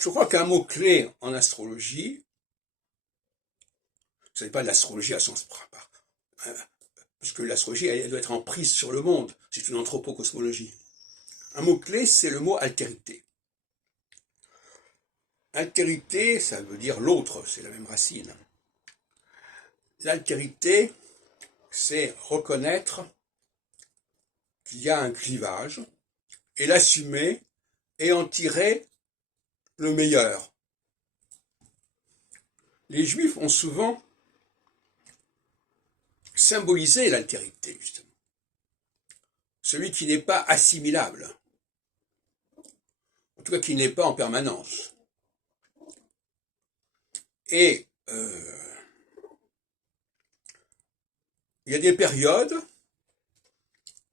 Je crois qu'un mot-clé en astrologie, ce n'est pas de l'astrologie à sens propre, parce que l'astrologie, elle doit être en prise sur le monde, c'est une anthropocosmologie. Un mot-clé, c'est le mot altérité. Altérité, ça veut dire l'autre, c'est la même racine. L'altérité, c'est reconnaître qu'il y a un clivage et l'assumer et en tirer le meilleur. Les Juifs ont souvent symbolisé l'altérité, justement. Celui qui n'est pas assimilable, en tout cas qui n'est pas en permanence. Et il y a des périodes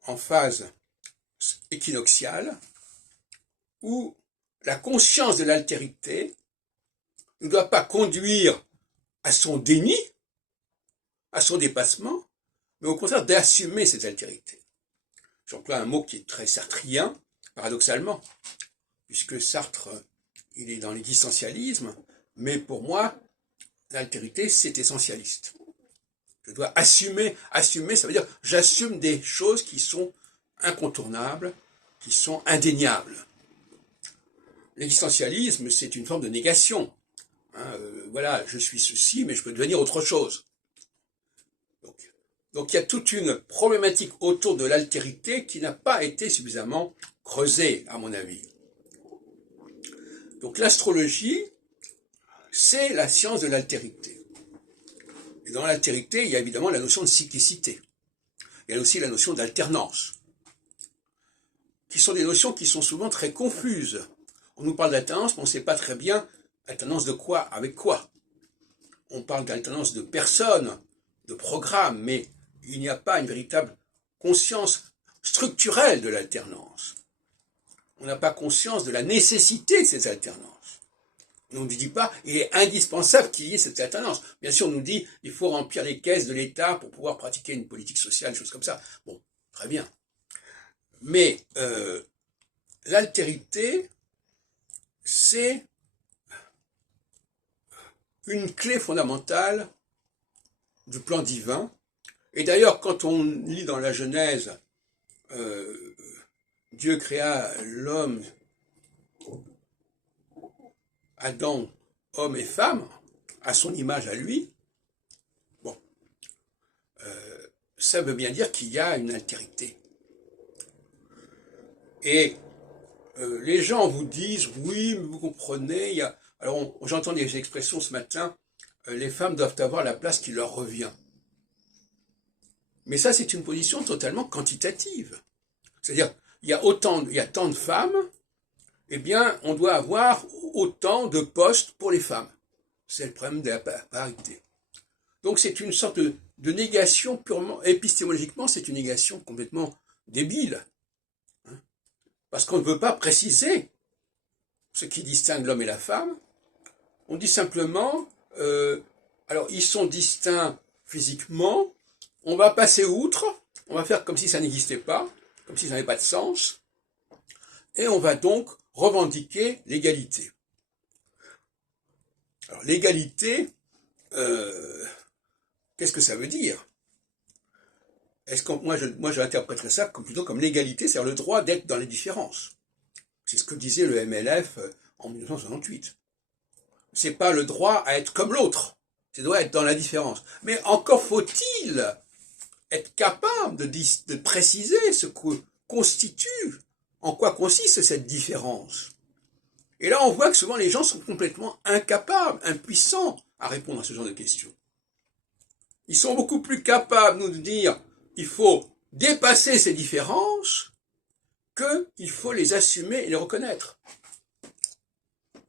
en phase équinoxiale où la conscience de l'altérité ne doit pas conduire à son déni, à son dépassement, mais au contraire d'assumer cette altérité. J'emploie un mot qui est très sartrien, paradoxalement, puisque Sartre, il est dans l'existentialisme, mais pour moi, l'altérité, c'est essentialiste. Je dois assumer, ça veut dire j'assume des choses qui sont incontournables, qui sont indéniables. L'existentialisme, c'est une forme de négation. Voilà, je suis ceci, mais je peux devenir autre chose. Donc il y a toute une problématique autour de l'altérité qui n'a pas été suffisamment creusée, à mon avis. Donc l'astrologie, c'est la science de l'altérité. Et dans l'altérité, il y a évidemment la notion de cyclicité. Il y a aussi la notion d'alternance, qui sont des notions qui sont souvent très confuses. On nous parle d'alternance, mais on ne sait pas très bien alternance de quoi, avec quoi. On parle d'alternance de personnes, de programmes, mais il n'y a pas une véritable conscience structurelle de l'alternance. On n'a pas conscience de la nécessité de ces alternances. On ne dit pas il est indispensable qu'il y ait cette alternance. Bien sûr, on nous dit il faut remplir les caisses de l'État pour pouvoir pratiquer une politique sociale, des choses comme ça. Bon, très bien. Mais l'altérité, c'est une clé fondamentale du plan divin. Et d'ailleurs, quand on lit dans la Genèse, Dieu créa l'homme, Adam, homme et femme, à son image à lui, bon, ça veut bien dire qu'il y a une altérité. Et les gens vous disent, oui, mais vous comprenez, il y a... Alors j'entends des expressions ce matin, les femmes doivent avoir la place qui leur revient. Mais ça, c'est une position totalement quantitative. C'est-à-dire, il y a tant de femmes, eh bien, on doit avoir autant de postes pour les femmes. C'est le problème de la parité. Donc, c'est une sorte de négation purement, épistémologiquement, c'est une négation complètement débile. Parce qu'on ne veut pas préciser ce qui distingue l'homme et la femme. On dit simplement, alors, ils sont distincts physiquement, on va passer outre, on va faire comme si ça n'existait pas, comme si ça n'avait pas de sens, et on va donc revendiquer l'égalité. Alors l'égalité, qu'est-ce que ça veut dire? Est-ce que moi je l'interpréterais ça plutôt comme l'égalité, c'est-à-dire le droit d'être dans les différences. C'est ce que disait le MLF en 1968. C'est pas le droit à être comme l'autre, c'est le droit à être dans la différence. Mais encore faut-il être capable de préciser ce que constitue, en quoi consiste cette différence. Et là, on voit que souvent les gens sont complètement incapables, impuissants à répondre à ce genre de questions. Ils sont beaucoup plus capables de nous dire il faut dépasser ces différences qu'il faut les assumer et les reconnaître.